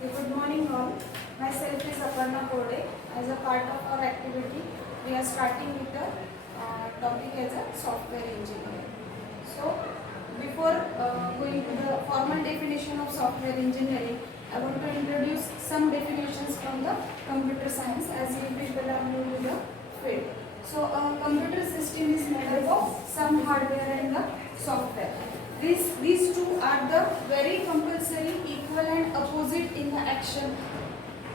Good morning all. Myself is Aparna Kode. As a part of our activity, we are starting with the topic as a software engineer. So, before going to the formal definition of software engineering, I want to introduce some definitions from the computer science as you people are new to the field. So, a computer system is made up of some hardware and the software. These two are the very compulsory, equal and opposite in the action.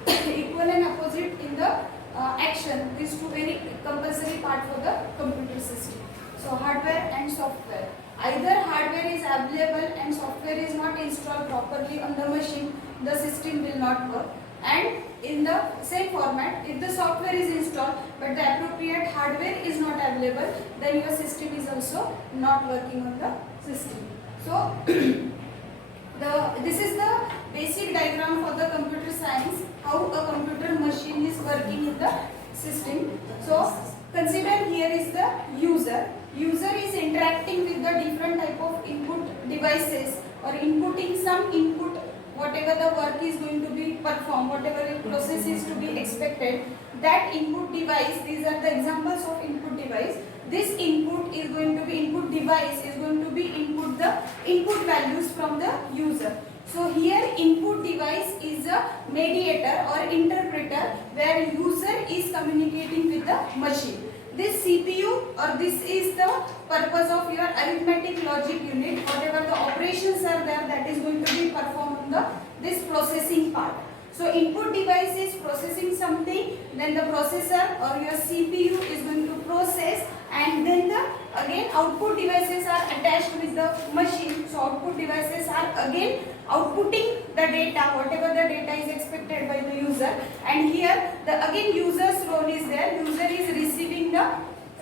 Equal and opposite in the action. These two very compulsory part for the computer system. So hardware and software. Either hardware is available and software is not installed properly on the machine, the system will not work. And in the same format, if the software is installed but the appropriate hardware is not available, then your system is also not working on the system. So this is the basic diagram for the computer science, how a computer machine is working in the system. So consider here is the user. User is interacting with the different type of input devices or inputting some input, whatever the work is going to be performed, whatever the process is to be expected. That input device, these are the examples of input device. This input is going to be input device is going to be input the input values from the user. So here input device is a mediator or interpreter where user is communicating with the machine. This CPU or this is the purpose of your arithmetic logic unit. Whatever the operations are there, that is going to be performed on the this processing part. So input device is processing something, then the processor or your CPU is going to process, and then the again output devices are attached with the machine. So output devices are again outputting the data, whatever the data is expected by the user, and here the again user's role is there. User is receiving the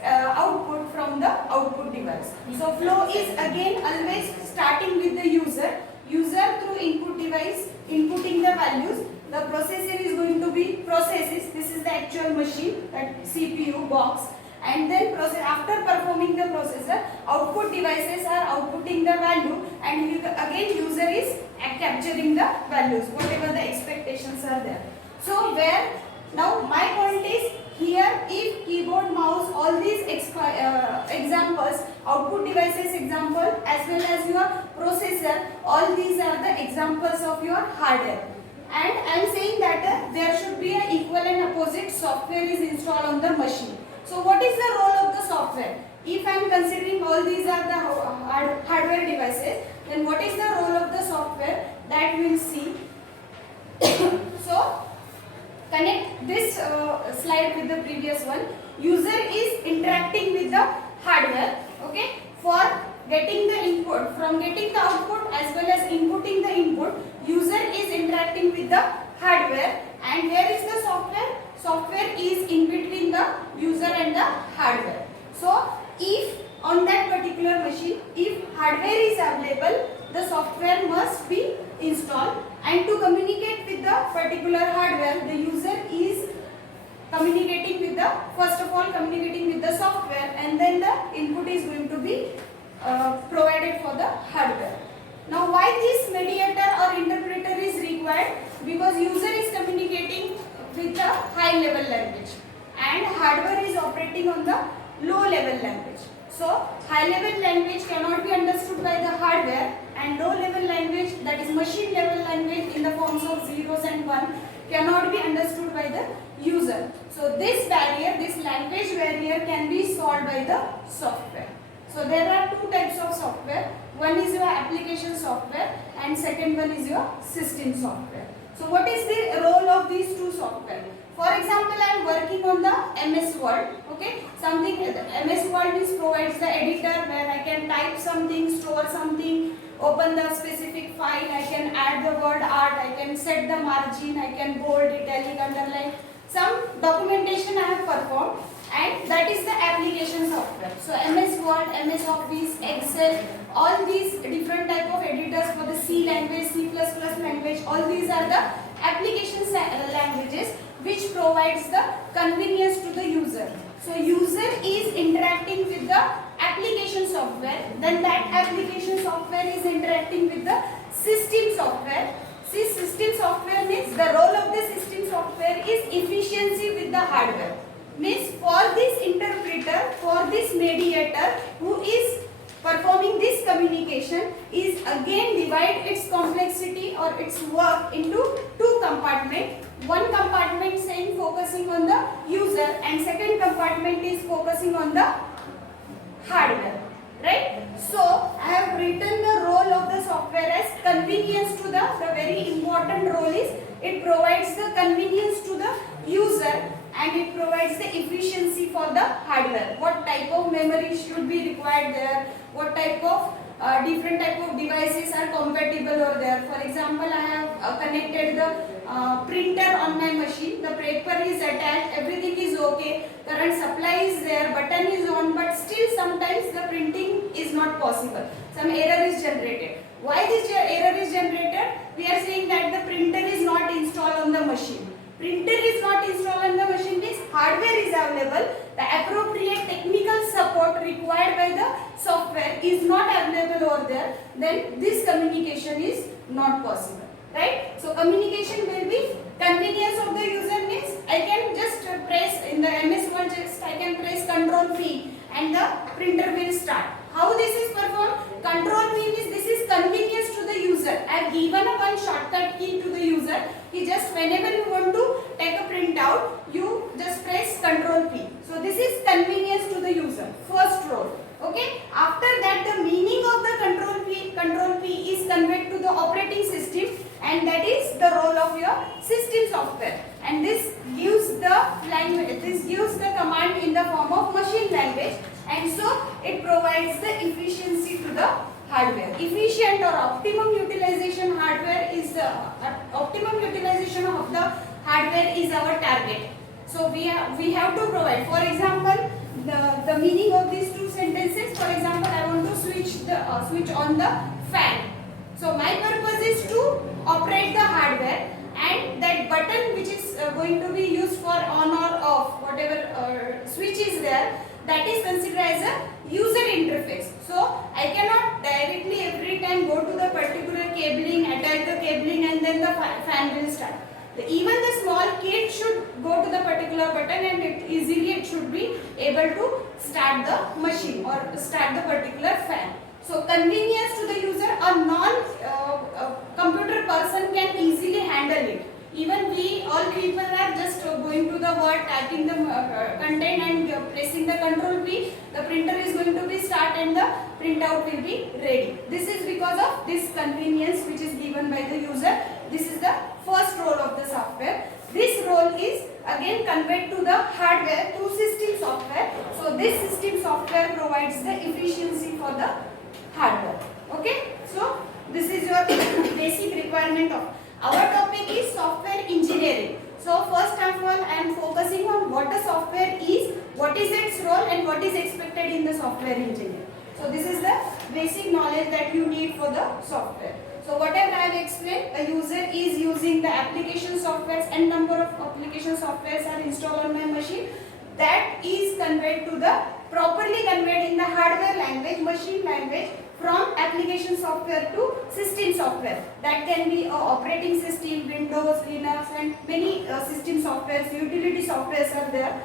output from the output device. So flow is again always starting with the user. User through input device inputting the values. The processor is going to be processes. This is the actual machine, that CPU box. And then after performing the processor, output devices are outputting the value, and again user is capturing the values, whatever the expectations are there. So where now my point is here, if keyboard, mouse, all these examples, output devices example as well as your processor, all these are the examples of your hardware. And I am saying that there should be an equal and opposite software is installed on the machine. So what is the role of the software? If I am considering all these are the hardware devices, then what is the role of the software? That we will see. So connect this slide with the previous one. User is interacting with the hardware, okay, for getting the input. From getting the output as well as inputting the input, user is interacting with the hardware. And where is the software? Software is in between the user and the hardware. So if on that particular machine, if hardware is available, the software must be installed, and to communicate with the particular hardware, the user is communicating with the, first of all communicating with the software, and then the input is going to be provided for the hardware. Now why this mediator or interpreter is required? Because user is communicating with the high level language and hardware is operating on the low level language. So high level language cannot be understood by the hardware, and low level language, that is machine level language in the forms of zeros and one, cannot be understood by the user. So this barrier, this language barrier can be solved by the software. So there are two types of software. One is your application software and second one is your system software. So what is the role of these two software? For example, I am working on the MS Word. Okay, something MS Word provides the editor where I can type something, store something, open the specific file. I can add the word art. I can set the margin. I can bold, italic, underline. Some documentation I have performed, and that is the application software. So MS Word, MS Office, Excel, all these different type of editors for the C language, C++ language, all these are the application languages which provides the convenience to the user. So user is interacting with the application software, then that application software is interacting with the system software. See, system software means the role of the system software is efficiency with the hardware. Means for this interpreter, for this mediator who is performing this communication is again divide its complexity or its work into two compartments. One compartment saying focusing on the user and second compartment is focusing on the hardware. Right? So I have written the role of the software as convenience to the very important role is it provides the convenience to the user and it provides the efficiency for the hardware. What type of memory should be required there, what type of different type of devices are compatible over there. For example, I have connected the printer on my machine, the paper is attached, everything is okay, current supply is there, button is on, but still sometimes the printing is not possible. Some error is generated. Why this error is generated? We are saying that the printer is not installed on the machine. Printer is not installed on the machine means hardware is available. The appropriate technical support required by the software is not available over there. Then this communication is not possible. Right? So communication will be convenience of the user means I can just press in the MS Word I can press Control P and the printer will start. How this is performed? Control P means this is convenience to the user. I have given a one shortcut key to the user. He just whenever you want to take a print out, you just press Control P. So this is convenience to the user. First role. Okay. After that, the meaning of the Control P is conveyed to the operating system, and that is the role of your system software. And this gives the language. This gives the command in the form of machine language, and so it provides the efficiency to the hardware. Efficient or optimum utilization hardware is optimum utilization of the hardware is our target. So we have to provide. For example, the meaning of these two sentences. For example, I want to switch on the fan. So my purpose is to operate the hardware, and that button which is going to be used for on or off, whatever switch is there, that is considered as a user interface. So I cannot directly every time go to the particular cabling, attach the cabling, and then the fan will start. Even the small kid should go to the particular button and it should be able to start the machine or start the particular fan. So convenience to the user, a non-computer person can easily handle it. Even we all people are just going to the word, typing the content and pressing the Control P. The printer is going to be start and the printout will be ready. This is because of this convenience which is given by the user. This is the first role of the software. This role is again conveyed to the hardware through system software. So this system software provides the efficiency for the hardware. Okay. So this is your basic requirement of our topic is software engineering. So first of all, I am focusing on what a software is, what is its role, and what is expected in the software engineer. So this is the basic knowledge that you need for the software. So whatever I have explained, a user is using the application softwares and number of application softwares are installed on my machine. That is conveyed to the properly conveyed in the hardware language, machine language, from application software to system software. That can be operating system, Windows, Linux, and many system softwares, utility softwares are there.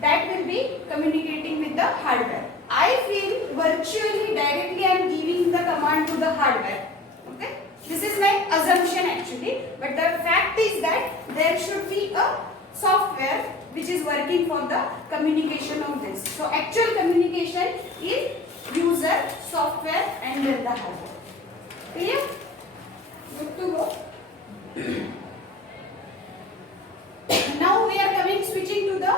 That will be communicating with the hardware. I feel virtually directly I am giving the command to the hardware. Okay, this is my assumption actually, but the fact is that there should be a software which is working for the communication of this. So actual communication is user, software, and then the hardware. Clear? Good to go. Now we are switching to the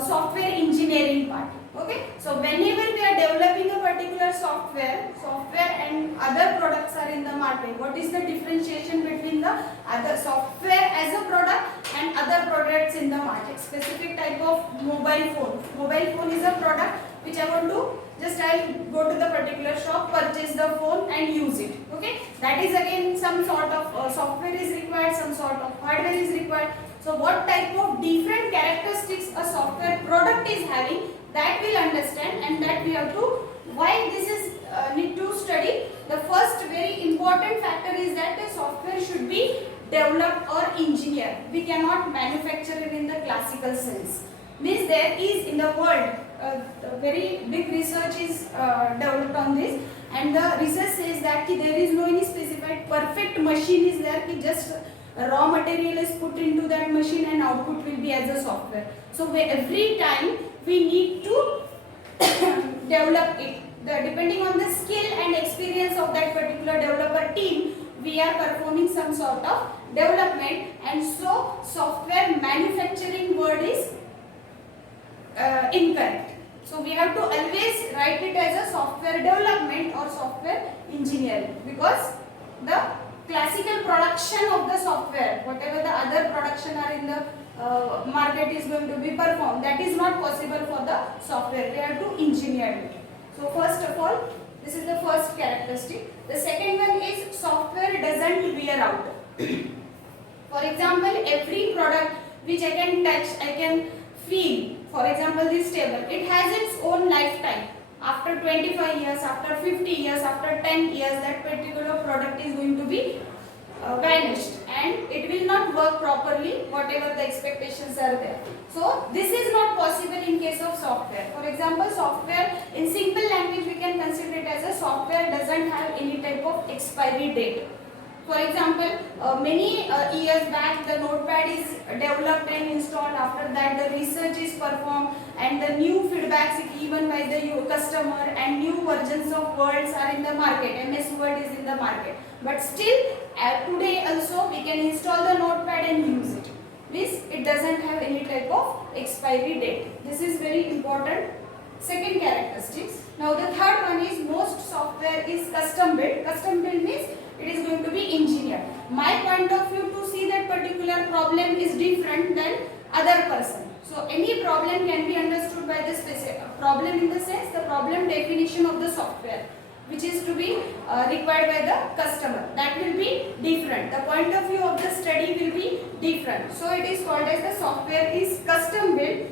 software engineering part. Okay, so whenever we are developing a particular software and other products are in the market, what is the differentiation between the other software as a product and other products in the market? Specific type of mobile phone. Mobile phone is a product which I want to I'll go to the particular shop, purchase the phone and use it. Okay, that is again some sort of software is required, some sort of hardware is required. So what type of different characteristics a software product is having, that we'll understand, and that we have to, why this is need to study. The first very important important factor is that the software should be developed or engineered. We cannot manufacture it in the classical sense. Means there is in the world very big research is developed on this, and the research says that there is no any specified perfect machine is there ki just raw material is put into that machine and output will be as a software. So every time we need to develop it. Depending on the skill and experience of that particular developer team, we are performing some sort of development, and so software manufacturing word is incorrect. So we have to always write it as a software development or software engineering, because the classical production of the software, whatever the other production are in the market is going to be performed, that is not possible for the software. We have to engineer it. So first of all, this is the first characteristic. The second one is software doesn't wear out. For example, every product which I can touch, I can feel. For example, this table, it has its own lifetime. After 25 years, after 50 years, after 10 years, that particular product is going to be vanished, and it will not work properly, whatever the expectations are there. So this is not possible in case of software. For example, software in simple language we can consider it as a software doesn't have any type of expiry date. For example, many years back the notepad is developed and installed. After that the research is performed and the new feedbacks is given by the customer, and new versions of words are in the market. MS Word is in the market. But still today also we can install the notepad and use it. This it doesn't have any type of expiry date. This is very important. Second characteristics. Now the third one is most software is custom built. Custom built means it is going to be engineered. My point of view to see that particular problem is different than other person. So any problem can be understood by the specific problem, in the sense the problem definition of the software which is to be required by the customer, that will be different. The point of view of the study will be different. So it is called as the software is custom built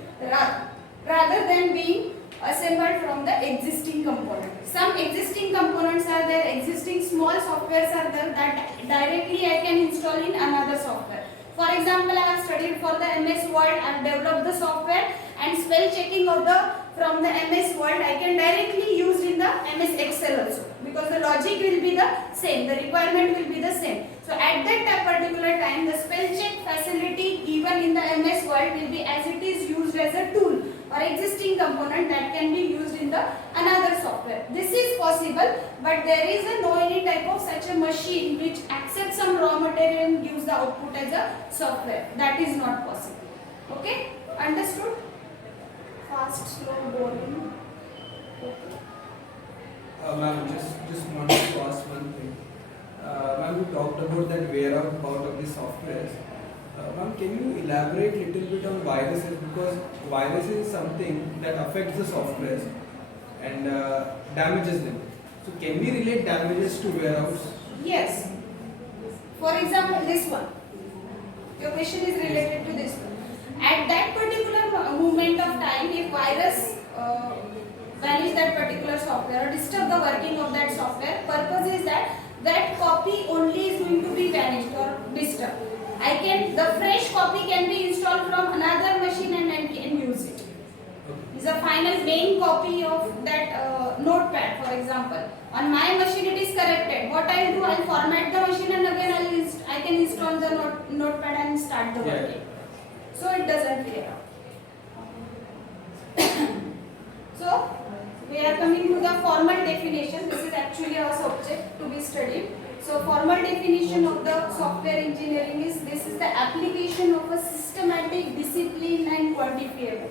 rather than being assembled from the existing components. Some existing components are there, existing small softwares are there that directly I can install in another software. For example, I have studied for the MS Word, I have developed the software, and spell checking of the from the MS Word I can directly use in the MS Excel also, because the logic will be the same, the requirement will be the same. So at that particular time the spell check facility given in the MS Word will be as it is used as a tool or existing component that can be used in the another software. This is possible, but there is no any type of such a machine which accepts some raw material and gives the output as a software. That is not possible. Okay, understood? Fast, slow, boring. Okay. Ma'am, just want to ask one thing. Ma'am, you talked about that wear out part of the software. Ma'am, can you elaborate a little bit on viruses, because viruses is something that affects the software and damages them. So can we relate damages to wear outs? Yes. For example, this one. Your question is related to this one. At that particular moment of time, if virus vanish that particular software or disturb the working of that software, purpose is that that copy only is going to be vanished or disturbed. The fresh copy can be installed from another machine and I can use it. It's a final main copy of that notepad, for example. On my machine it is corrected. What I will do, I will format the machine and again I can install the notepad and start the working. So it doesn't wear out. So we are coming to the formal definition. This is actually our subject to be studied. So formal definition of the software engineering is, this is the application of a systematic, discipline and quantifiable.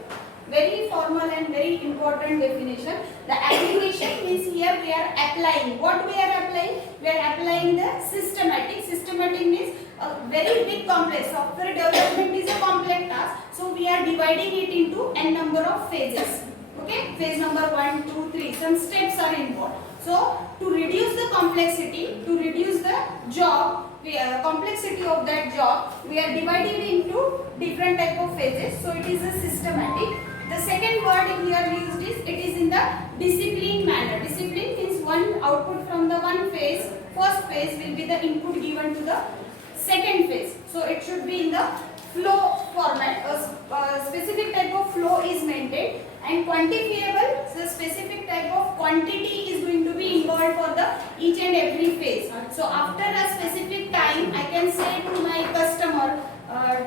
Very formal and very important definition. The application means here we are applying. What we are applying? We are applying the systematic. Systematic means a very big complex. Software development is a complex task. So we are dividing it into n number of phases. Okay, phase number 1, 2, 3. Some steps are involved. So to reduce the complexity, to reduce the job, complexity of that job, we are dividing into different type of phases. So it is a systematic. the second word here used is it is in the disciplined manner. Discipline means one output from the one phase, first phase will be the input given to the second phase. So it should be in the flow format. A specific type of flow is maintained, and quantifiable, so specific type of quantity is going to be involved for the each and every phase. So after a specific time, I can say to my customer,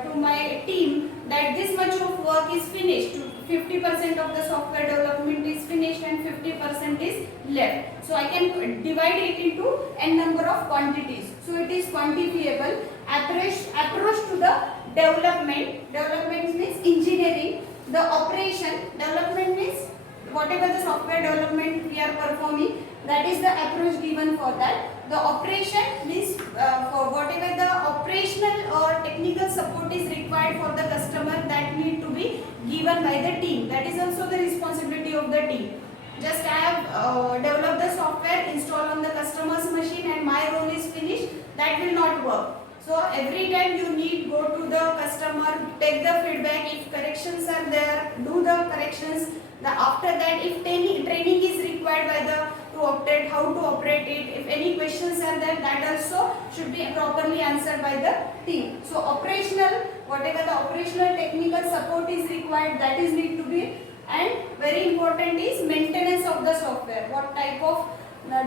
to my team, that this much of work is finished. 50% of the software development is finished and 50% is left. So I can divide it into n number of quantities. So it is quantifiable. Approach to the development. Development means engineering. The operation. Development means whatever the software development we are performing, that is the approach given for that. The operation means for whatever the operational or technical support is required for the customer, that need to be given by the team. That is also the responsibility of the team. Just I have developed the software, install on the customer's machine, and my role is finished. That will not work. So every time you need go to the customer, take the feedback. If corrections are there, do the corrections. After that, if training is required by the to operate, how to operate it, if any questions are there, that also should be properly answered by the team. So operational, whatever the operational technical support is required, that is need to be. And very important is maintenance of the software. What type of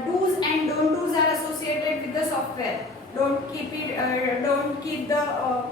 do's and don't do's are associated with the software. Don't keep the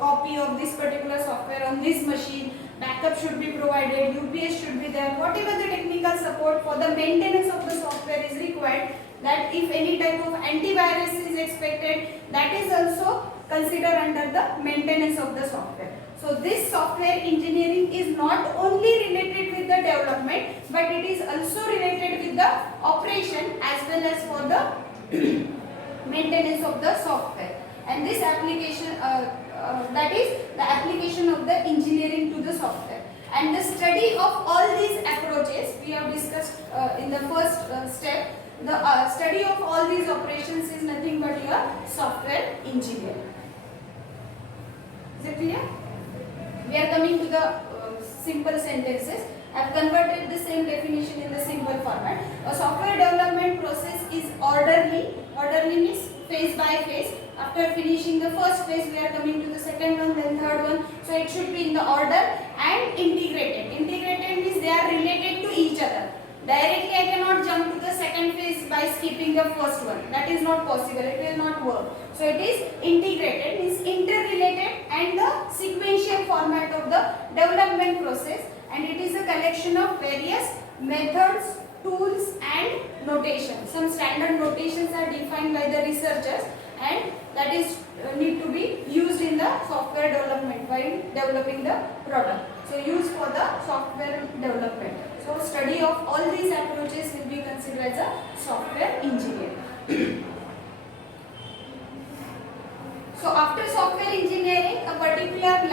copy of this particular software on this machine. Backup should be provided, UPS should be there. Whatever the technical support for the maintenance of the software is required, that if any type of antivirus is expected, that is also considered under the maintenance of the software. So this software engineering is not only related with the development, but it is also related with the operation as well as for the maintenance of the software. And this application, that is the application of the engineering to the software. And the study of all these approaches we have discussed in the first step. The study of all these operations is nothing but your software engineering. Is it clear? We are coming to the simple sentences. I have converted the same definition in the simple format. A software development process is orderly. Orderly means phase by phase. After finishing the first phase, we are coming to the second one, then third one. So it should be in the order, and integrated. Integrated means they are related to each other. Directly I cannot jump to the second phase by skipping the first one. That is not possible. It will not work. So it is integrated, means interrelated, and the sequential format of the development process. And it is a collection of various methods, tools, and notation. Some standard notations are defined by the researchers, and that is need to be used in the software development while developing the product. So used for the software development. So study of all these approaches will be considered as a software engineering. So after software engineering, a particular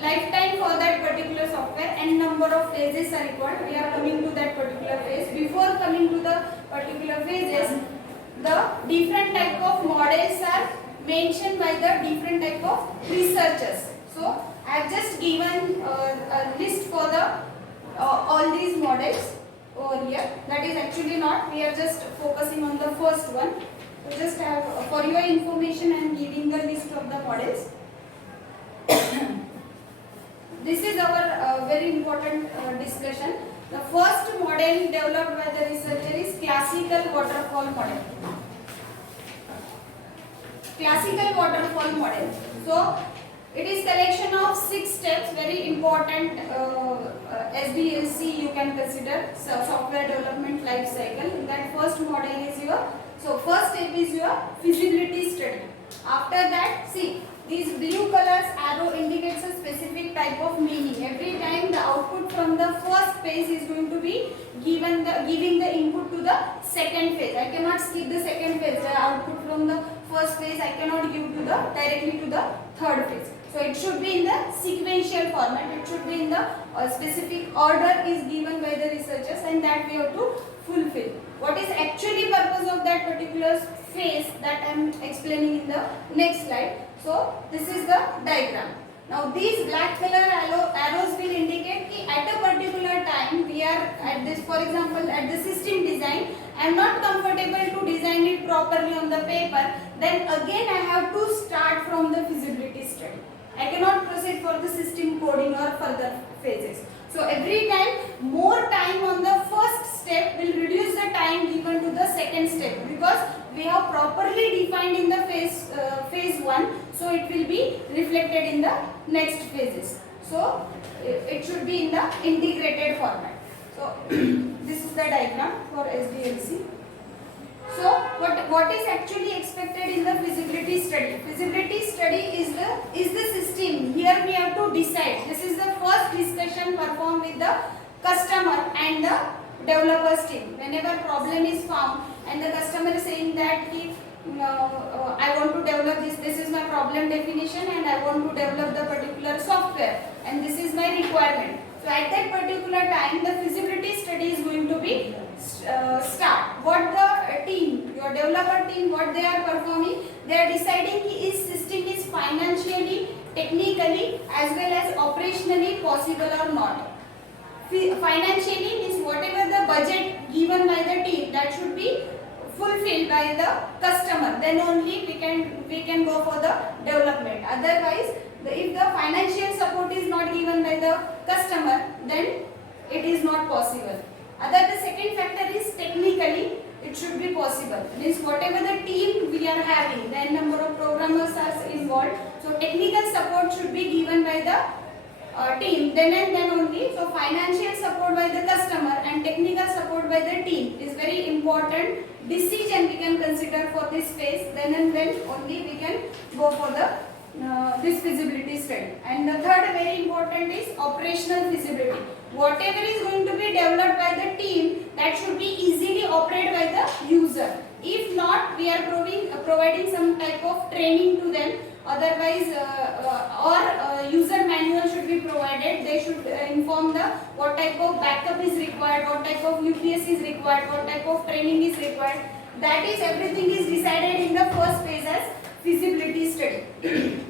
lifetime for that particular software and number of phases are required. We are coming to that particular phase. Before coming to the particular phases, the different type of models are mentioned by the different type of researchers. So I have just given a list for the all these models over here. That is actually not. We are just focusing on the first one. So just have for your information, I am giving the list of the models. This is our very important discussion. The first model developed by the researcher is classical waterfall model. Classical waterfall model. So it is collection of 6 steps, very important SDLC you can consider, software development life cycle. That first model is your, so first step is your feasibility study. After that, see, these blue colors arrow indicates a specific type of meaning. Every time the output from the first phase is going to be giving the input to the second phase. I cannot skip the second phase. The output from the first phase I cannot give to the directly to the third phase. So it should be in the sequential format. It should be in the specific order is given by the researchers, and that we have to fulfill. What is actually purpose of that particular phase, that I am explaining in the next slide. So this is the diagram. Now these black color arrows will indicate कि at a particular time we are at this, for example at the system design, I am not comfortable to design it properly on the paper, then again I have to start from the feasibility study. I cannot proceed for the system coding or further phases. So every time more time on the first step will reduce the time given to the second step, because we have properly defined in the phase 1, so it will be reflected in the next phases. So it should be in the integrated format. So this is the diagram for SDLC. So what is actually expected in the feasibility study? Feasibility study is the system. Here we have to decide. This is the first discussion performed with the customer and the developers team. Whenever problem is found and the customer is saying that I want to develop this is my problem definition and I want to develop the particular software and this is my requirement. So at that particular time the feasibility study is going to be start. What the team, your developer team, what they are performing, they are deciding is system is financially, technically as well as operationally possible or not. Financially means whatever the budget given by the team, that should be fulfilled by the customer, then only we can go for the development. Otherwise if the financial support is not given by the customer, then it is not possible. The second factor is technically it should be possible. Means whatever the team we are having, then number of programmers are involved, so technical support should be given by the team, then and then only. So financial support by the customer and technical support by the team is very important decision we can consider for this phase, then and then only we can go for the this feasibility study. And the third very important is operational feasibility. Whatever is going to be developed by the team, that should be easily operated by the user. If not, we are providing some type of training to them. Otherwise or user manual should be provided. They should inform the what type of backup is required, what type of UPS is required, what type of training is required. That is everything is decided in the first phase as feasibility study.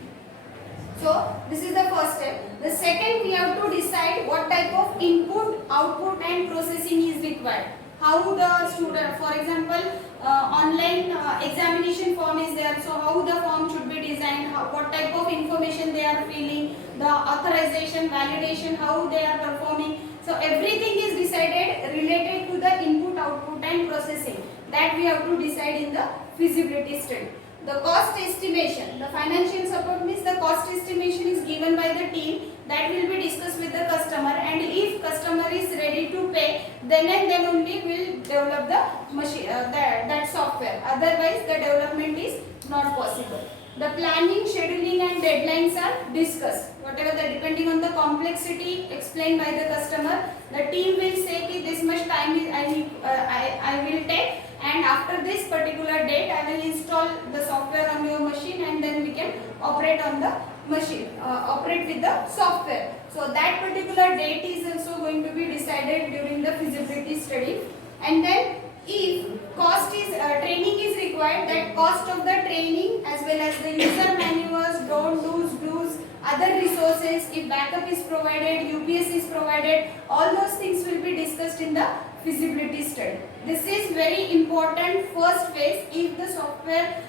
So this is the first step. The second, we have to decide what type of input, output and processing is required. How the student, for example, online examination form is there, so how the form should be designed, what type of information they are filling, the authorization, validation, how they are performing. So everything is decided related to the input, output and processing. That we have to decide in the feasibility study. The cost estimation, the financial support means the cost estimation is given by the team, that will be discussed with the customer, and if customer is ready to pay, then and then only will develop the machine, that software. Otherwise the development is not possible. The planning, scheduling and deadlines are discussed. Whatever the depending on the complexity explained by the customer, the team will say कि this much time I will take, and after this particular date I will install the software on your machine and then we can operate on the machine, operate with the software. So that particular date is also going to be decided during the feasibility study. And then if cost is training is required, that cost of the training as well as the user manuals, do's, other resources, if backup is provided, UPS is provided, all those things will be discussed in the feasibility study. This is very important first phase. If the software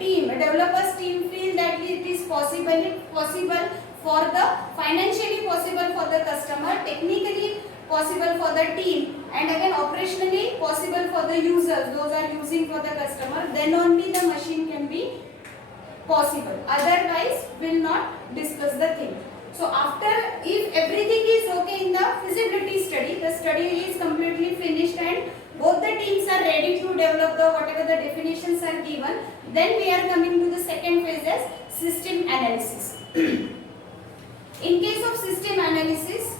team, developers team feel that it is possible for the financially possible for the customer, technically possible for the team, and again operationally possible for the users, those are using for the customer, then only the machine can be possible. Otherwise will not discuss the thing. So after, if everything is okay in the feasibility study, the study is completely finished and both the teams are ready to develop the whatever the definitions are given, then we are coming to the second phase as system analysis. In case of system analysis,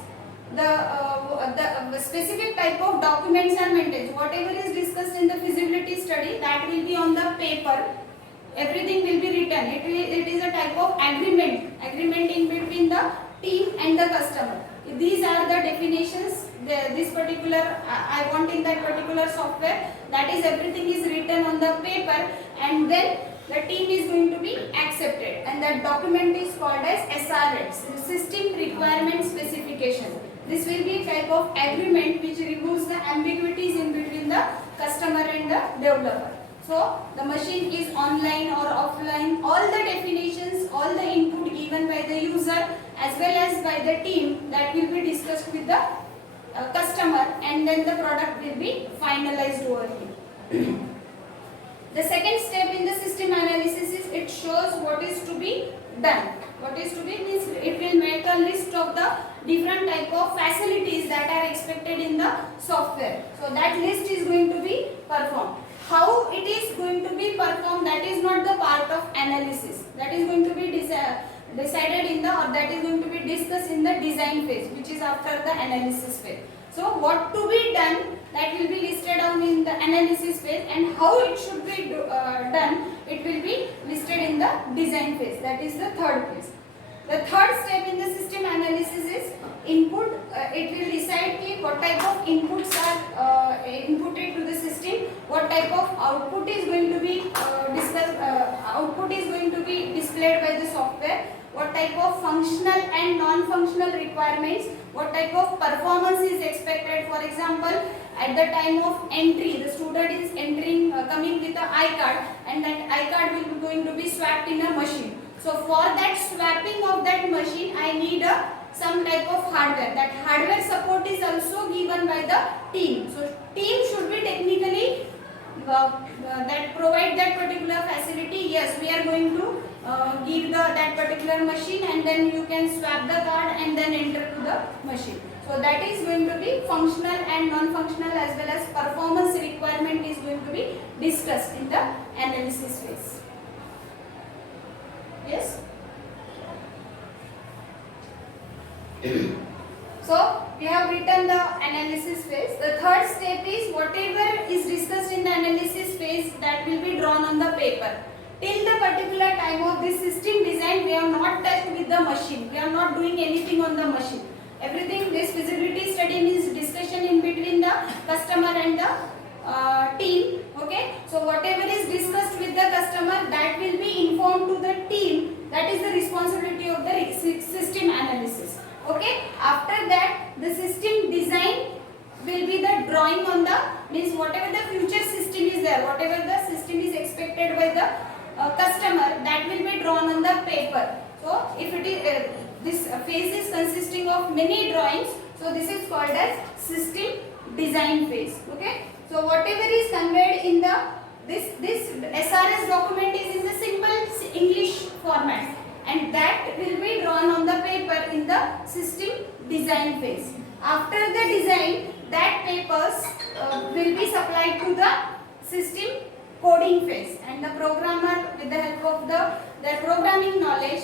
the specific type of documents are maintained. Whatever is discussed in the feasibility study, that will be on the paper. Everything will be written. It is a type of agreement in between the team and the customer. These are the definitions. This particular I want in that particular software. That is, everything is written on the paper, and then the team is going to be accepted, and that document is called as SRS, System Requirement Specification. This will be a type of agreement which removes the ambiguities in between the customer and the developer. So the machine is online or offline, all the definitions, all the input given by the user as well as by the team, that will be discussed with the customer, and then the product will be finalized over here. The second step in the system analysis is it shows what is to be done. What is to be means it will make a list of the different type of facilities that are expected in the software. So that list is going to be performed. How it is going to be performed, that is not the part of analysis. That is going to be decided in the, or that is going to be discussed in the design phase, which is after the analysis phase. So what to be done, that will be listed down in the analysis phase, and how it should be done, it will be listed in the design phase. That is the third phase. The third step in the system analysis is input. It will decide what type of inputs are inputted to the system, what type of output is going to be output is going to be displayed by the software, what type of functional and non-functional requirements, what type of performance is expected. For example, at the time of entry, the student is entering, coming with the iCard, and that iCard will be going to be swapped in a machine. So for that swapping of that machine, I need some type of hardware. That hardware support is also given by the team. So team should be technically that provide that particular facility. Yes, we are going to give that particular machine, and then you can swap the card and then enter to the machine. So that is going to be functional and non-functional as well as performance requirement is going to be discussed in the analysis phase. Yes. So we have written the analysis phase. The third step is whatever is discussed in the analysis phase, that will be drawn on the paper. Till the particular time of this system design, we have not touched with the machine. We are not doing anything on the machine. Everything, this feasibility study means discussion in between the customer and the team. Okay. So whatever is discussed with the customer, that will be informed to the team. That is the responsibility of the system analysis. Okay. After that, the system design will be the drawing on the, means whatever the future system is there, whatever the system is expected by the customer, that will be drawn on the paper. So if it is this phase is consisting of many drawings, so this is called as system design phase. Okay. So whatever is conveyed in the this SRS document is in the simple English format, and that will be drawn on the paper in the system design phase. After the design, that papers will be supplied to the system coding phase, and the programmer, with the help of their programming knowledge,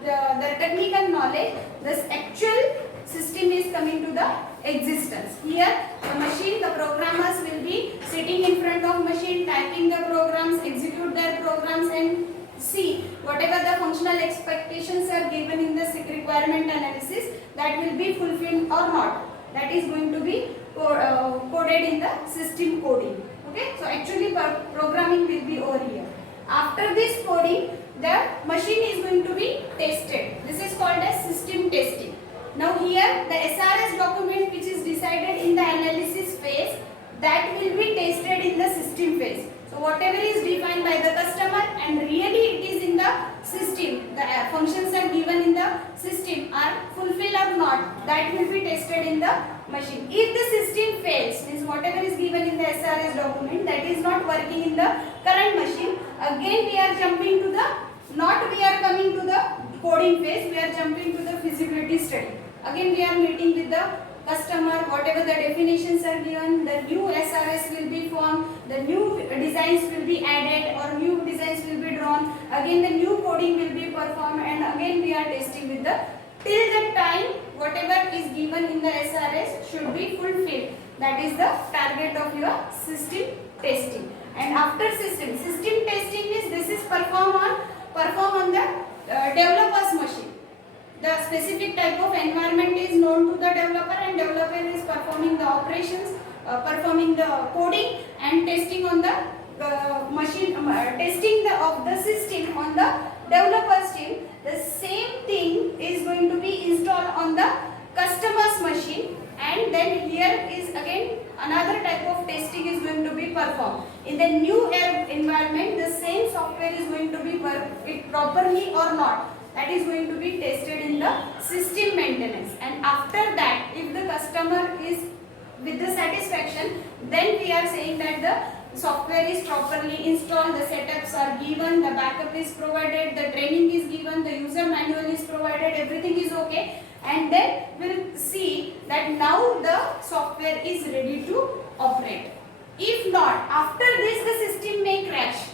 the technical knowledge, this actual system is coming to the existence. Here the machine, the programmers will be sitting in front of machine, typing the programs, execute their programs, and see whatever the functional expectations are given in the requirement analysis, that will be fulfilled or not. That is going to be coded in the system coding. Okay. So actually programming will be over here. After this coding, the machine is going to be tested. This is called as system testing. Now here the SRS document which is decided in the analysis phase, that will be tested in the system phase. So whatever is defined by the customer and really it is in the system, the functions are given in the system are fulfilled or not, that will be tested in the machine. If the system fails, means whatever is given in the SRS document, that is not working in the current machine, again we are jumping to the, not we are coming to the coding phase, we are jumping to the feasibility study. Again we are meeting with the customer, whatever the definitions are given, the new SRS will be formed, the new designs will be added or new designs will be drawn, again the new coding will be performed, and again we are testing with the, till the time whatever is given in the SRS should be fulfilled. That is the target of your system testing. And after system testing is, this is perform on the developer's machine. The specific type of environment is known to the developer, and developer is performing the operations, performing the coding and testing on the machine testing of the system on the developer's team, the same thing is going to be installed on the customer's machine, and then here is again another type of testing is going to be performed. In the new environment, the same software is going to be work properly or not. That is going to be tested in the system maintenance, and after that, if the customer is with the satisfaction, then we are saying that the software is properly installed, the setups are given, the backup is provided, the training is given, the user manual is provided, everything is okay, and then we'll see that now the software is ready to operate. If not, after this the system may crash.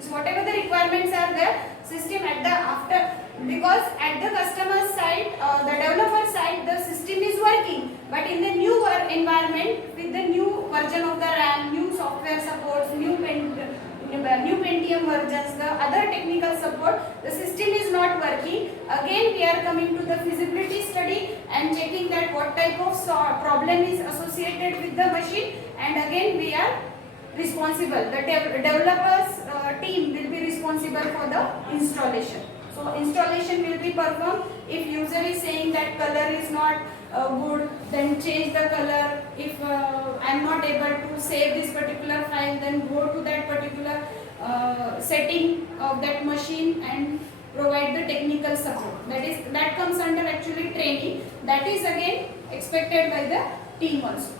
So whatever the requirements are there, system at the after, because at the customer side, the developer side, the system is working, but in the new environment with the new version of the RAM, new software supports, new Pentium versions, the other technical support, the system is not working. Again we are coming to the feasibility study and checking that what type of problem is associated with the machine, and again we are responsible. The developers team will be responsible for the installation. So installation will be performed. If user is saying that color is not good, then change the color. If I am not able to save this particular file, then go to that particular setting of that machine and provide the technical support. That comes under actually training. That is again expected by the team also.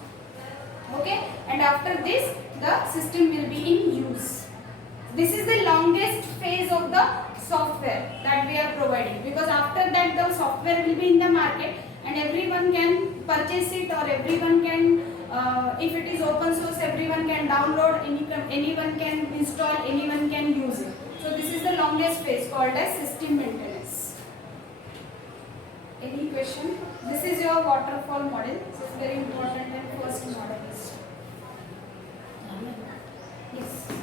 Okay, and after this the system will be in use. This is the longest phase of the software that we are providing, because after that the software will be in the market and everyone can purchase it, or everyone can, if it is open source, everyone can download, anyone can install, anyone can use it. So this is the longest phase called as system maintenance. Any question? This is your waterfall model. This is very important and first model is. Yes.